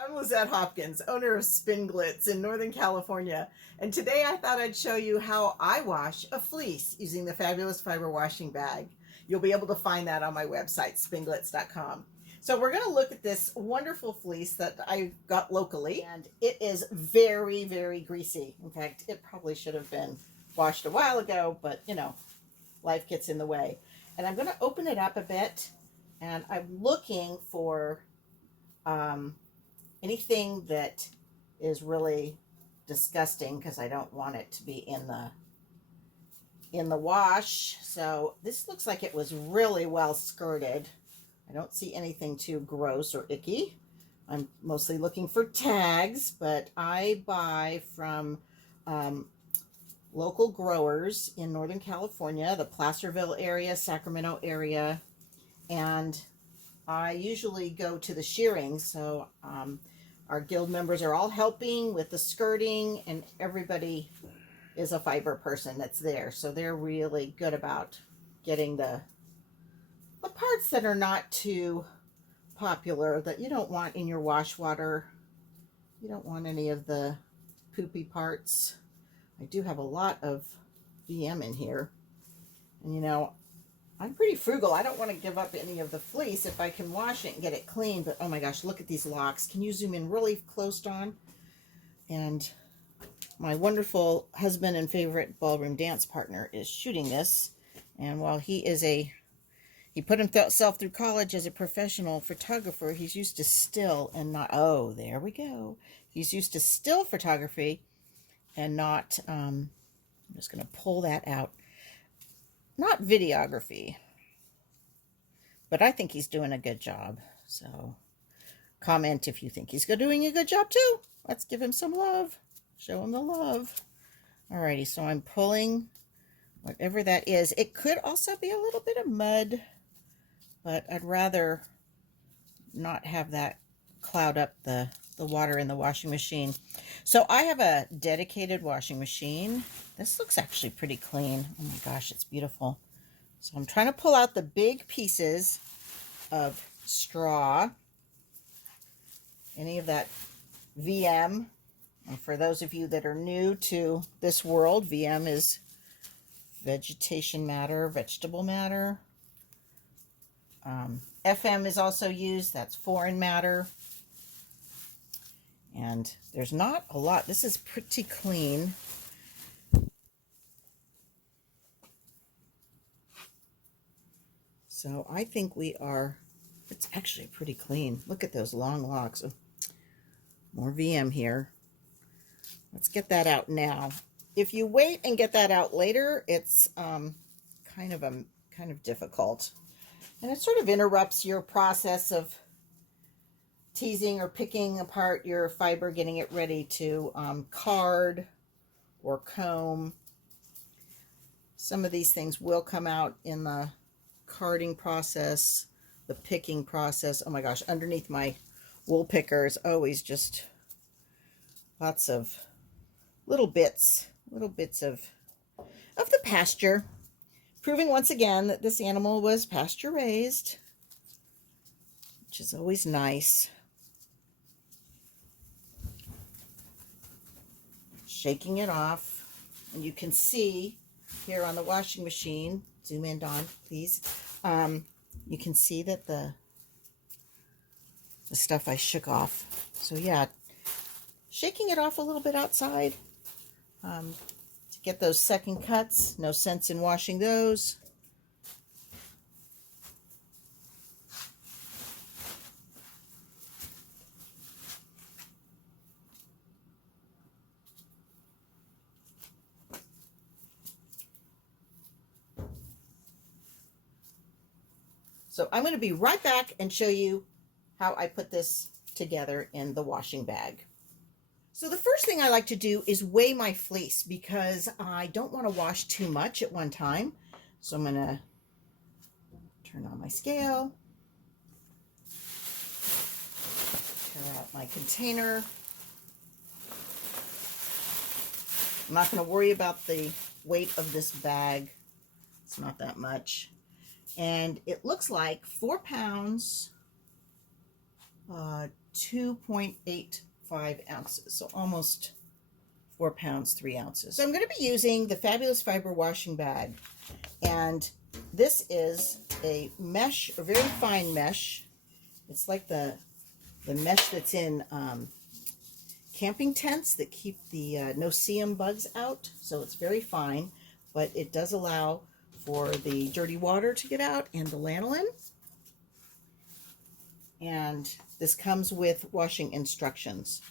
I'm Lizette Hopkins, owner of Spinglitz in Northern California, and today I thought I'd show you how I wash a fleece using the Fabulous Fiber washing bag. You'll be able to find that on my website, spinglitz.com. So we're going to look at this wonderful fleece that I got locally, and it is very, very greasy. In fact, it probably should have been washed a while ago, but you know, life gets in the way. And I'm going to open it up a bit, and I'm looking for anything that is really disgusting because I don't want it to be in the wash. So this looks like it was really well skirted. I don't see anything too gross or icky. I'm mostly looking for tags, but I buy from local growers in Northern California, the Placerville area, Sacramento area, and I usually go to the shearing, so our guild members are all helping with the skirting, and everybody is a fiber person that's there, so they're really good about getting the parts that are not too popular, that you don't want in your wash water. You don't want any of the poopy parts. I do have a lot of VM in here, and you know, I'm pretty frugal. I don't want to give up any of the fleece if I can wash it and get it clean. But oh my gosh, look at these locks. Can you zoom in really close, Dawn? And my wonderful husband and favorite ballroom dance partner is shooting this. And while he put himself through college as a professional photographer, he's used to still and not, oh, there we go. He's used to still photography and not, I'm just going to pull that out. Not videography, but I think he's doing a good job. So comment if you think he's doing a good job too. Let's give him some love. Show him the love. Alrighty, so I'm pulling whatever that is. It could also be a little bit of mud, but I'd rather not have that cloud up the water in the washing machine. So I have a dedicated washing machine. This looks actually pretty clean. Oh my gosh, it's beautiful. So I'm trying to pull out the big pieces of straw, any of that VM. And for those of you that are new to this world, VM is vegetation matter, vegetable matter. FM is also used, that's foreign matter. And there's not a lot. This is pretty clean. So I think it's actually pretty clean. Look at those long locks. Oh, more VM here. Let's get that out now. If you wait and get that out later, it's kind of difficult. And it sort of interrupts your process of teasing or picking apart your fiber, getting it ready to card or comb. Some of these things will come out in the carding process, the picking process. Oh my gosh, underneath my wool picker is always just lots of little bits of the pasture, proving once again that this animal was pasture raised, which is always nice. Shaking it off, and you can see here on the washing machine, zoom in, Dawn, please. You can see that the stuff I shook off. So yeah, shaking it off a little bit outside to get those second cuts. No sense in washing those. So I'm going to be right back and show you how I put this together in the washing bag. So the first thing I like to do is weigh my fleece because I don't want to wash too much at one time. So I'm going to turn on my scale, tear out my container. I'm not going to worry about the weight of this bag. It's not that much. And it looks like 4 pounds, 2.85 ounces, so almost 4 pounds, 3 ounces. So I'm going to be using the Fabulous Fiber washing bag, and this is a mesh, a very fine mesh. It's like the mesh that's in camping tents that keep the no-see-um bugs out. So it's very fine, but it does allow for the dirty water to get out and the lanolin. And this comes with washing instructions.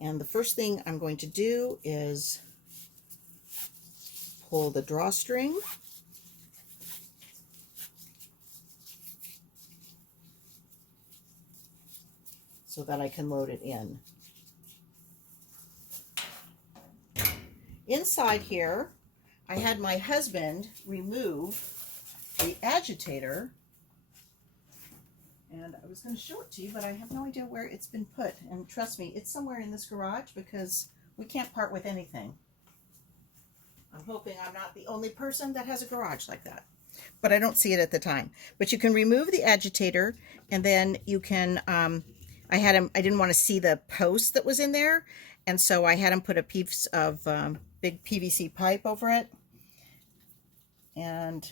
And the first thing I'm going to do is pull the drawstring. So that I can load it in. Inside here, I had my husband remove the agitator, and I was going to show it to you, but I have no idea where it's been put. And trust me, it's somewhere in this garage because we can't part with anything. I'm hoping I'm not the only person that has a garage like that, but I don't see it at the time. But you can remove the agitator, and then you can, I didn't want to see the post that was in there, and so I had him put a piece of big PVC pipe over it. And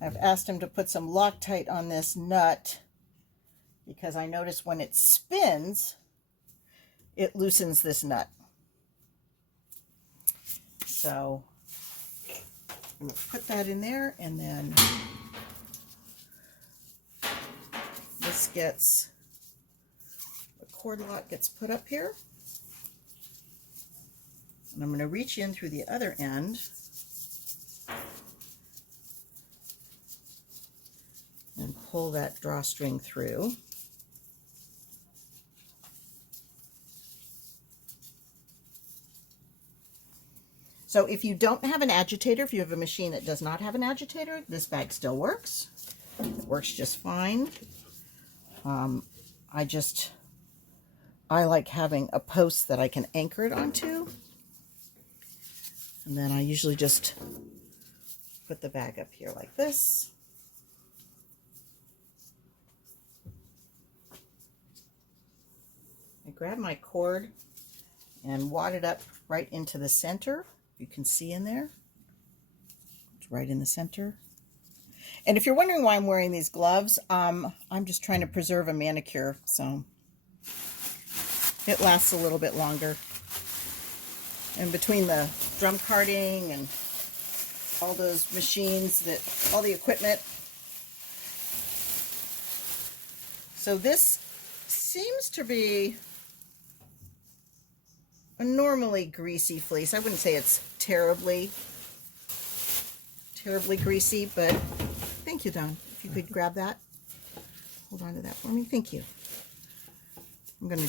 I've asked him to put some Loctite on this nut because I notice when it spins, it loosens this nut. So I'm going to put that in there, and then this gets, the cord lock gets put up here. And I'm going to reach in through the other end and pull that drawstring through. So if you don't have an agitator, if you have a machine that does not have an agitator, this bag still works. It works just fine. I like having a post that I can anchor it onto. And then I usually just put the bag up here like this. I grab my cord and wad it up right into the center. You can see in there. It's right in the center. And if you're wondering why I'm wearing these gloves, I'm just trying to preserve a manicure, so it lasts a little bit longer. And between the drum carting and all those machines, all the equipment. So this seems to be a normally greasy fleece. I wouldn't say it's terribly greasy, but thank you, Don. If you could grab that. Hold on to that for me. Thank you. I'm going to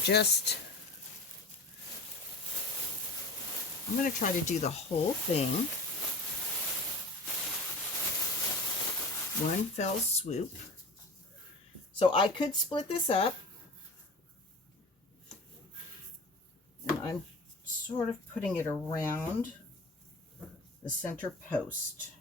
try to do the whole thing. One fell swoop. So I could split this up. And I'm sort of putting it around the center post.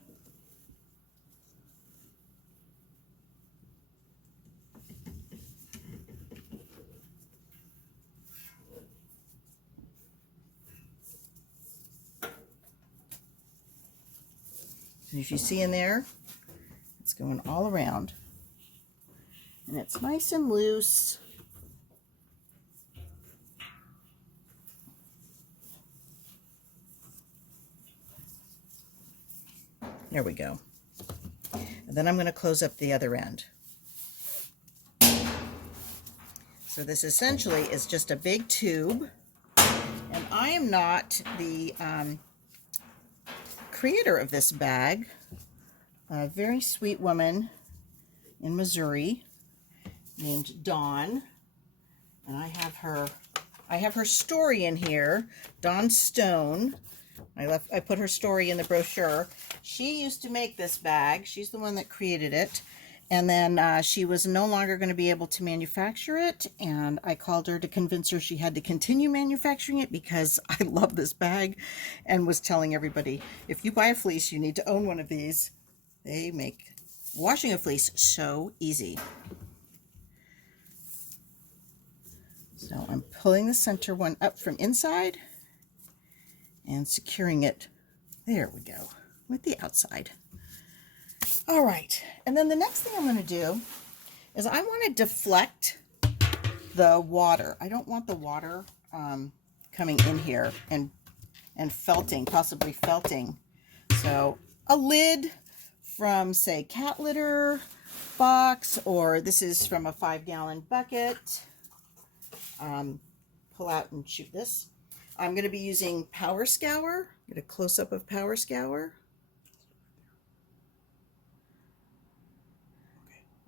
And as you see in there, it's going all around. And it's nice and loose. There we go. And then I'm going to close up the other end. So this essentially is just a big tube. And I am not the creator of this bag. A very sweet woman in Missouri named Dawn. And I have her story in here, Dawn Stone. I put her story in the brochure. She used to make this bag. She's the one that created it. And then she was no longer going to be able to manufacture it. And I called her to convince her she had to continue manufacturing it because I love this bag, and was telling everybody, if you buy a fleece, you need to own one of these. They make washing a fleece so easy. So I'm pulling the center one up from inside and securing it. There we go, with the outside. All right, and then the next thing I'm going to do is I want to deflect the water. I don't want the water coming in here and felting, possibly felting. So a lid from, say, cat litter box, or this is from a 5-gallon bucket. Pull out and shoot this. I'm going to be using Power Scour. Get a close-up of Power Scour.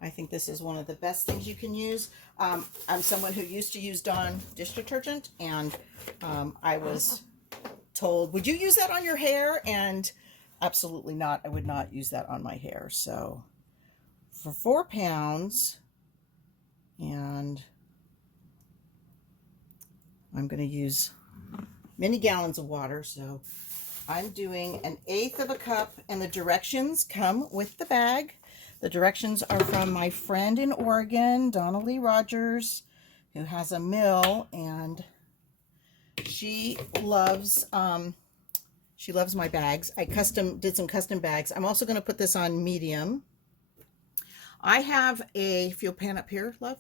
I think this is one of the best things you can use. I'm someone who used to use Dawn dish detergent, and I was told, would you use that on your hair? And absolutely not. I would not use that on my hair. So for 4 pounds, and I'm going to use many gallons of water. So I'm doing 1/8 of a cup, and the directions come with the bag. The directions are from my friend in Oregon, Donna-Lee Rogers, who has a mill, and she loves my bags. I did some custom bags. I'm also going to put this on medium. I have if you'll pan up here, love,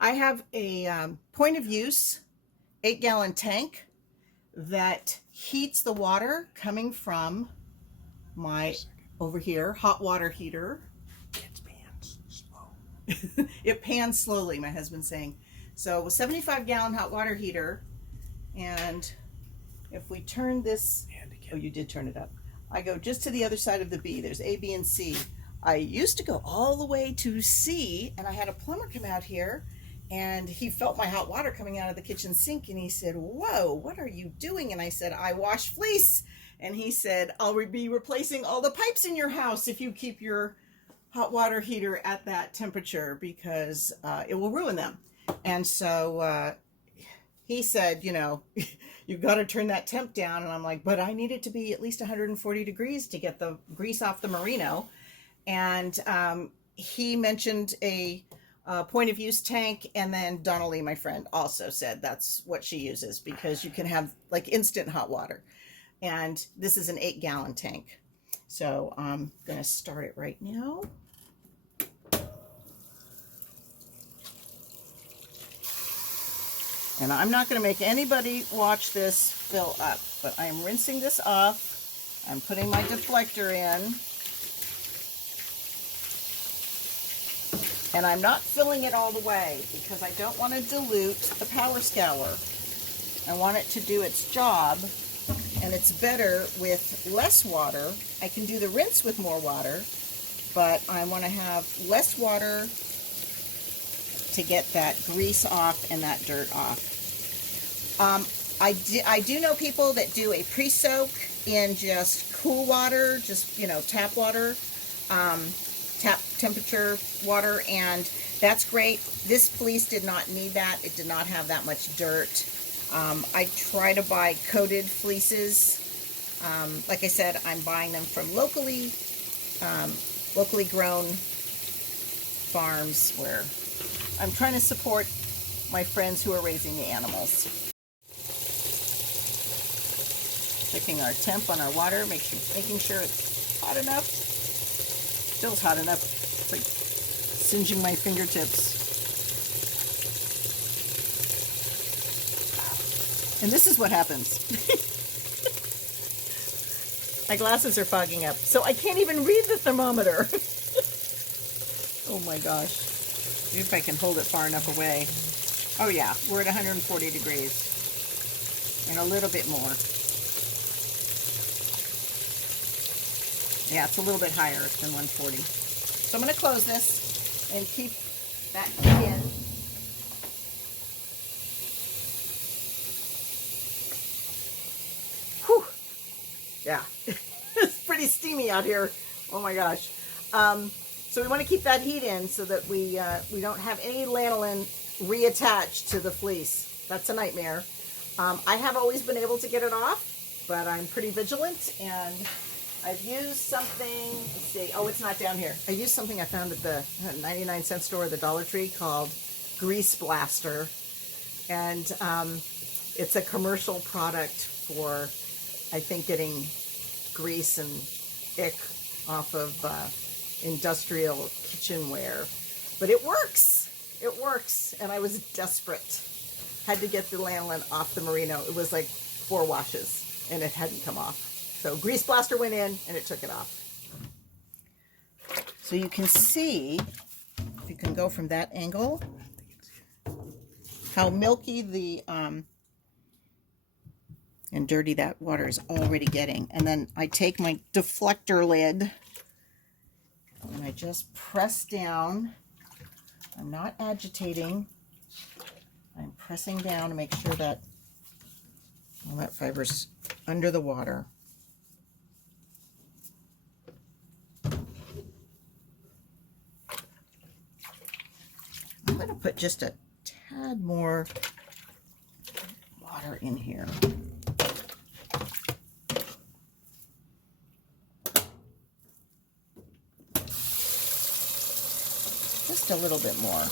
I have a point of use 8-gallon tank that heats the water coming from my, over here, hot water heater. It pans slowly, my husband's saying. So a 75-gallon hot water heater, and if we turn this, oh, you did turn it up. I go just to the other side of the B. There's A, B, and C. I used to go all the way to C, and I had a plumber come out here, and he felt my hot water coming out of the kitchen sink, and he said, "Whoa, what are you doing?" And I said, "I wash fleece." And he said, "I'll be replacing all the pipes in your house if you keep your hot water heater at that temperature, because it will ruin them." And so he said, you know, you've got to turn that temp down. And I'm like, but I need it to be at least 140 degrees to get the grease off the merino. And he mentioned a point of use tank, and then Donna-Lee, my friend, also said that's what she uses, because you can have like instant hot water. And this is an 8-gallon tank. So I'm going to start it right now. And I'm not going to make anybody watch this fill up, but I'm rinsing this off. I'm putting my deflector in. And I'm not filling it all the way, because I don't want to dilute the Power Scour. I want it to do its job, and it's better with less water. I can do the rinse with more water, but I want to have less water to get that grease off and that dirt off. I do know people that do a pre-soak in just cool water, just, you know, tap water, tap temperature water, and that's great. This fleece did not need that. It did not have that much dirt. I try to buy coated fleeces. Like I said, I'm buying them from locally grown farms, where I'm trying to support my friends who are raising the animals. Checking our temp on our water, making sure it's hot enough. Feels hot enough. It's like singeing my fingertips. And this is what happens. My glasses are fogging up, so I can't even read the thermometer. Oh my gosh. See if I can hold it far enough away. Oh yeah, we're at 140 degrees. And a little bit more. Yeah, it's a little bit higher than 140. So I'm going to close this and keep that heat in. Whew. Yeah, it's pretty steamy out here. Oh my gosh. So we want to keep that heat in so that we don't have any lanolin reattached to the fleece. That's a nightmare. I have always been able to get it off, but I'm pretty vigilant, and I've used something, let's see, oh, it's not down here. I used something I found at the 99-cent store, the Dollar Tree, called Grease Blaster. And it's a commercial product for, I think, getting grease and ick off of industrial kitchenware. But it works. It works. And I was desperate. Had to get the lanolin off the merino. It was like 4 washes and it hadn't come off. So Grease Blaster went in and it took it off. So you can see, if you can go from that angle, how milky the and dirty that water is already getting. And then I take my deflector lid and I just press down. I'm not agitating. I'm pressing down to make sure that all that fiber's under the water. I'm going to put just a tad more water in here. Just a little bit more.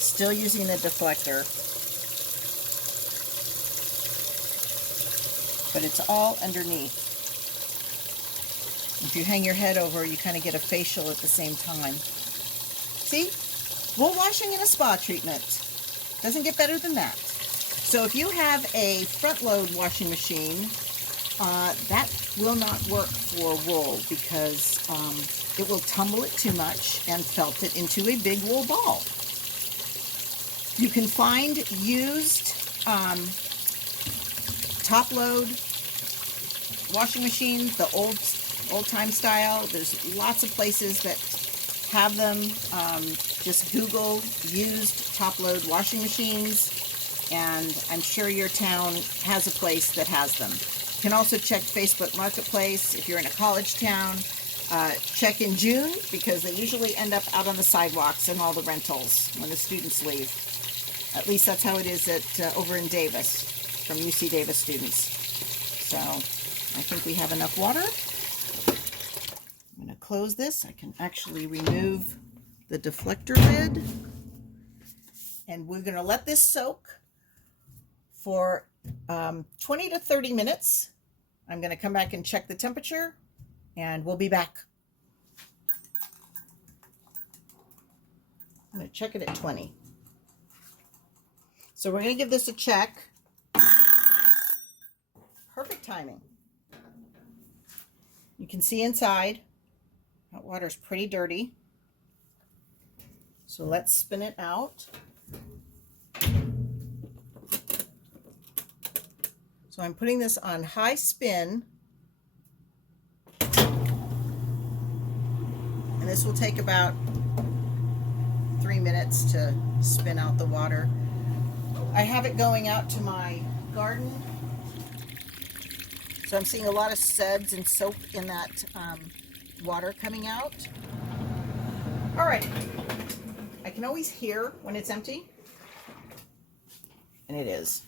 Still using the deflector, but it's all underneath. If you hang your head over, you kind of get a facial at the same time. See? Wool washing and a spa treatment. Doesn't get better than that. So if you have a front load washing machine, that will not work for wool because it will tumble it too much and felt it into a big wool ball. You can find used top load washing machines, the old time style. There's lots of places that have them. Just Google used top load washing machines, and I'm sure your town has a place that has them. You can also check Facebook Marketplace if you're in a college town. Check in June because they usually end up out on the sidewalks and all the rentals when the students leave. At least that's how it is at over in Davis, from UC Davis students. So I think we have enough water. I'm going to close this. I can actually remove the deflector lid. And we're going to let this soak for 20 to 30 minutes. I'm going to come back and check the temperature, and we'll be back. I'm going to check it at 20. So we're going to give this a check. Perfect timing. You can see inside. That water's pretty dirty. So let's spin it out. So I'm putting this on high spin. And this will take about 3 minutes to spin out the water. I have it going out to my garden. So I'm seeing a lot of suds and soap in that water coming out. All right. I can always hear when it's empty. And it is.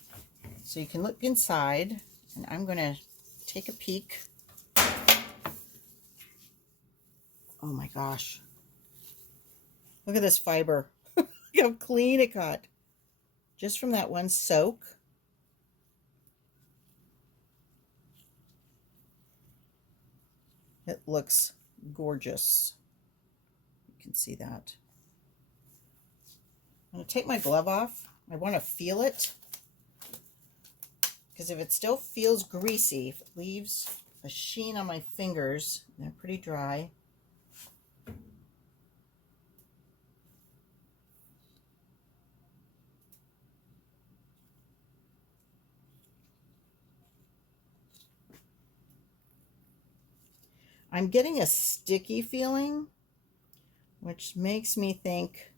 So you can look inside, and I'm going to take a peek. Oh my gosh. Look at this fiber. Look how clean it got. Just from that one soak. It looks gorgeous. You can see that. I'm going to take my glove off. I want to feel it. Because if it still feels greasy, if it leaves a sheen on my fingers, they're pretty dry. I'm getting a sticky feeling, which makes me think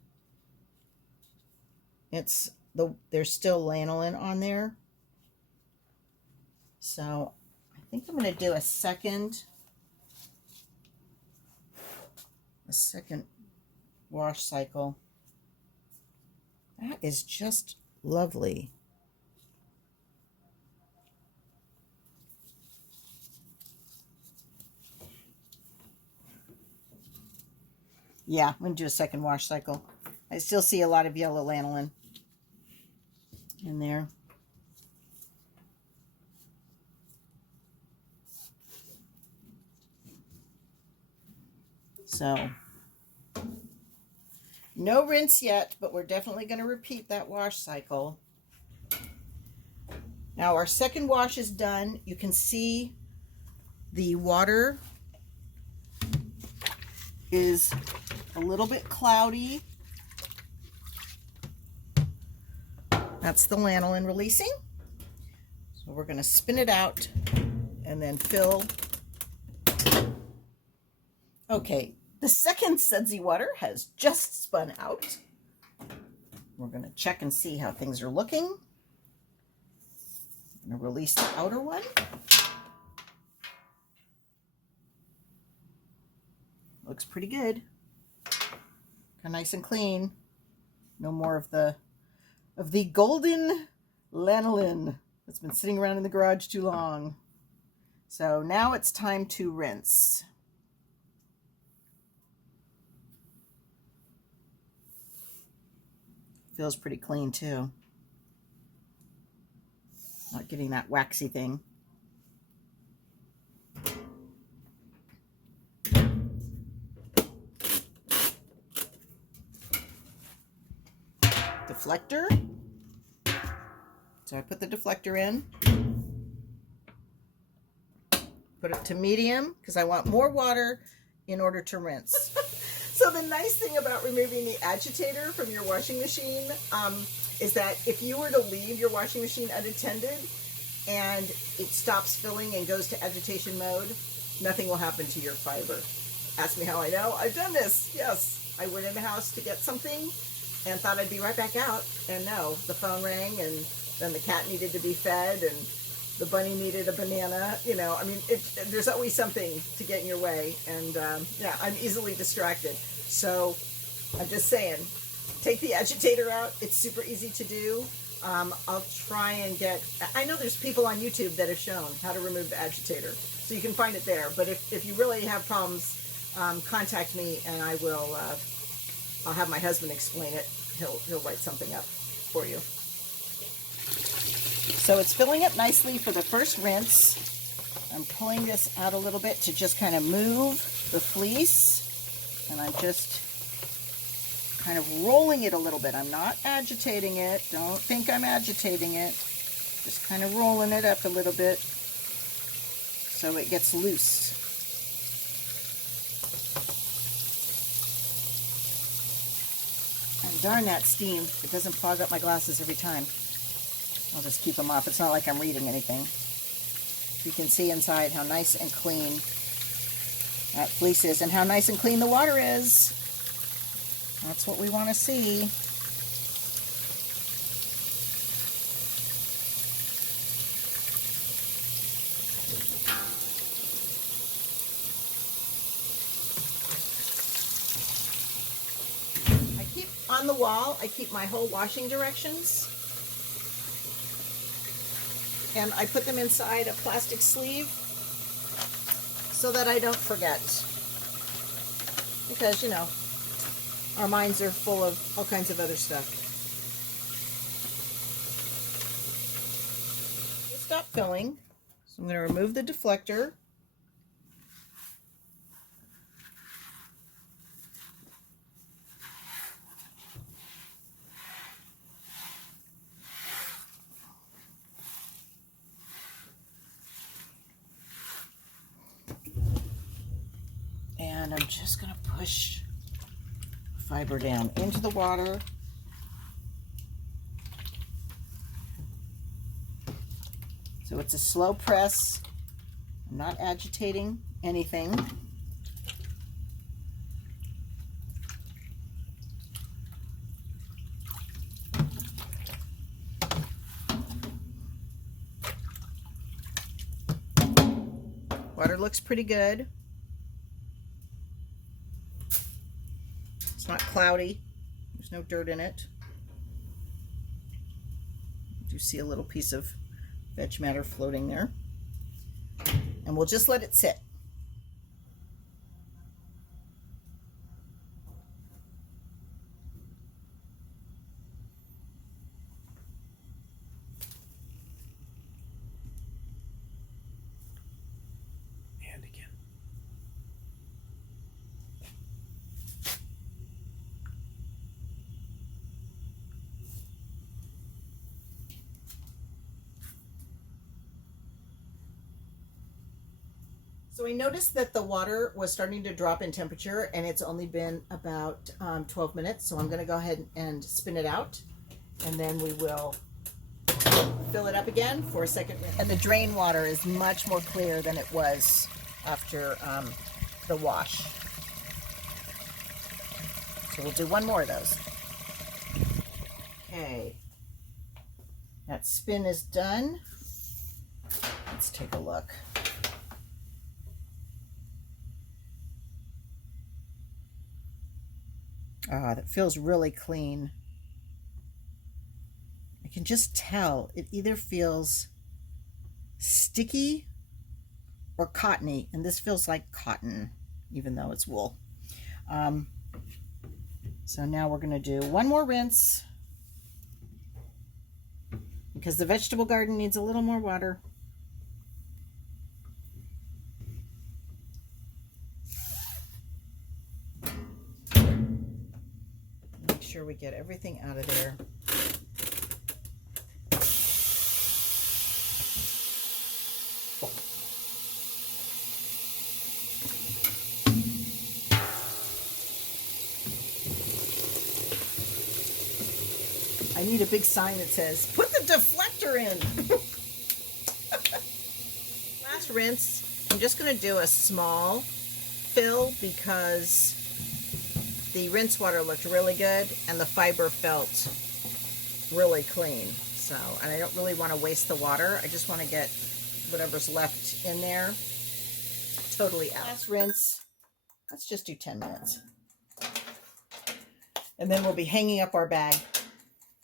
there's still lanolin on there. So I think I'm going to do a second wash cycle. That is just lovely. Yeah, I'm going to do a second wash cycle. I still see a lot of yellow lanolin. in there. So no rinse yet, but we're definitely going to repeat that wash cycle. Now our second wash is done. You can see the water is a little bit cloudy. That's the lanolin releasing. So we're going to spin it out and then fill. Okay, the second sudsy water has just spun out. We're going to check and see how things are looking. I'm going to release the outer one. Looks pretty good. Kind of nice and clean. No more of the golden lanolin that's been sitting around in the garage too long. So now it's time to rinse. Feels pretty clean too. Not getting that waxy thing. Deflector. So I put the deflector in. Put it to medium because I want more water in order to rinse. So the nice thing about removing the agitator from your washing machine is that if you were to leave your washing machine unattended and it stops filling and goes to agitation mode, nothing will happen to your fiber. Ask me how I know. I've done this. Yes. I went in the house to get something and thought I'd be right back out. And no, the phone rang and then the cat needed to be fed and the bunny needed a banana. You know, I mean, there's always something to get in your way. And yeah, I'm easily distracted. So I'm just saying, take the agitator out. It's super easy to do. I'll try and I know there's people on YouTube that have shown how to remove the agitator. So you can find it there. But if you really have problems, contact me and I will, I'll have my husband explain it. He'll write something up for you. So it's filling up nicely for the first rinse. I'm pulling this out a little bit to just kind of move the fleece. And I'm just kind of rolling it a little bit. I'm not agitating it. Don't think I'm agitating it. Just kind of rolling it up a little bit so it gets loose. And darn that steam. It doesn't fog up my glasses every time. I'll just keep them off. It's not like I'm reading anything. You can see inside how nice and clean that fleece is and how nice and clean the water is. That's what we want to see. I keep on the wall, I keep my whole washing directions. And I put them inside a plastic sleeve so that I don't forget. Because, you know, our minds are full of all kinds of other stuff. Stop filling. So I'm going to remove the deflector. And I'm just going to push fiber down into the water. So it's a slow press. I'm not agitating anything. Water looks pretty good. It's not cloudy. There's no dirt in it. You do see a little piece of veg matter floating there. And we'll just let it sit. So I noticed that the water was starting to drop in temperature, and it's only been about 12 minutes. So I'm going to go ahead and spin it out, and then we will fill it up again for a second. And the drain water is much more clear than it was after the wash. So we'll do one more of those. Okay, that spin is done. Let's take a look. Ah, that feels really clean. I can just tell it either feels sticky or cottony, and this feels like cotton, even though it's wool. So now we're going to do one more rinse because the vegetable garden needs a little more water. Make sure we get everything out of there. I need a big sign that says, put the deflector in. Last rinse, I'm just going to do a small fill because the rinse water looked really good and the fiber felt really clean. So, and I don't really want to waste the water. I just want to get whatever's left in there totally out. Last rinse, let's just do 10 minutes. And then we'll be hanging up our bag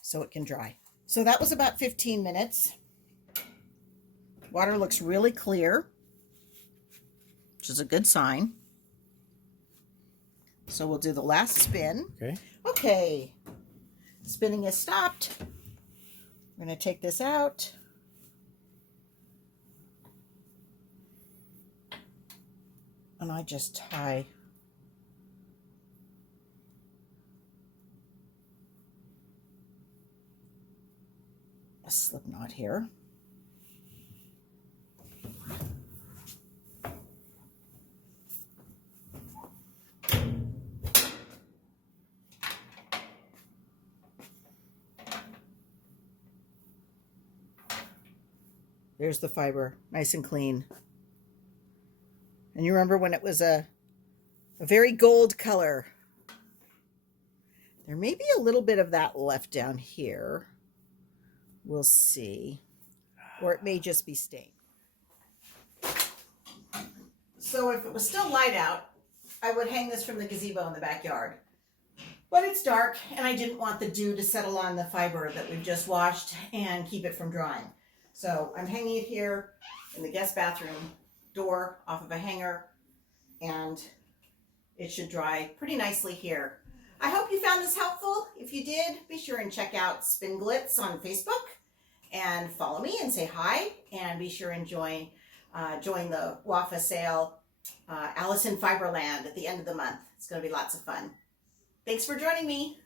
so it can dry. So that was about 15 minutes. Water looks really clear, which is a good sign. So we'll do the last spin. Okay. Spinning is stopped. We're going to take this out. And I just tie a slip knot here. There's the fiber, nice and clean. And you remember when it was a very gold color. There may be a little bit of that left down here. We'll see. Or it may just be stained. So if it was still light out, I would hang this from the gazebo in the backyard. But it's dark, and I didn't want the dew to settle on the fiber that we've just washed and keep it from drying. So I'm hanging it here in the guest bathroom door off of a hanger, and it should dry pretty nicely here. I hope you found this helpful. If you did, be sure and check out Spin Glitz on Facebook and follow me and say hi, and be sure and join the WAFA sale, Alice in Fiberland, at the end of the month. It's going to be lots of fun. Thanks for joining me.